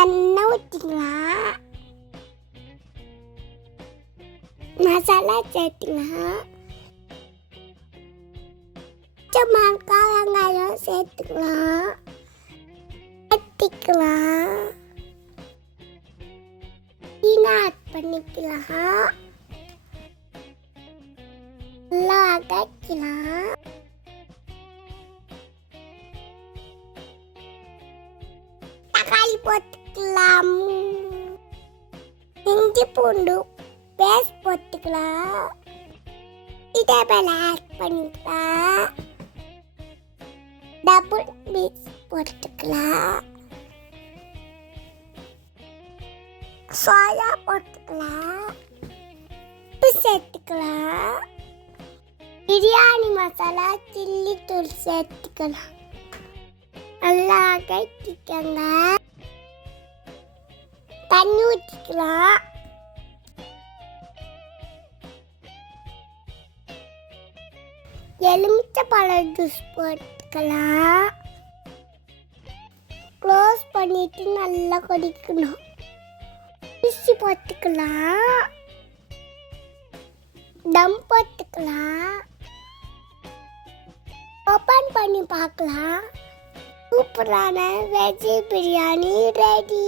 எண்ணெய் ஊற்றிக்கலாம், மசாலா சேர்த்துக்கலாம், மிளகாய் வெங்காயம் சேர்த்துக்கலாம், கட்டிக்கலாம், ஆட் பண்ணிக்கலாம், நல்லா அரைக்கலாம். தக்காளி போட்டுக்கலாம், இஞ்சி பூண்டு பேஸ்ட் போட்டுக்கலாம், வெஜிடபிள் ஆட் பண்ணிக்கலாம், டபுள் மிக்ஸ் போட்டுக்கலாம், சோயா போட்டுக்கலாம், உப்பு சேர்த்துக்கலாம், பிரியாணி மசாலா சில்லி தூள் சேர்த்துக்கலாம். நல்லா கட்டிக்கங்க. தண்ணி ஊற்றிக்கலாம், எலுமிச்சைப்பழம் ஜூஸ் போட்டுக்கலாம். க்ளோஸ் பண்ணிட்டு நல்லா கொதிக்கணும். அரிசி போட்டுக்கலாம், தம் போட்டுக்கலாம், ஓப்பன் பண்ணி பார்க்கலாம். சூப்பரான வெஜ் பிரியாணி ரெடி.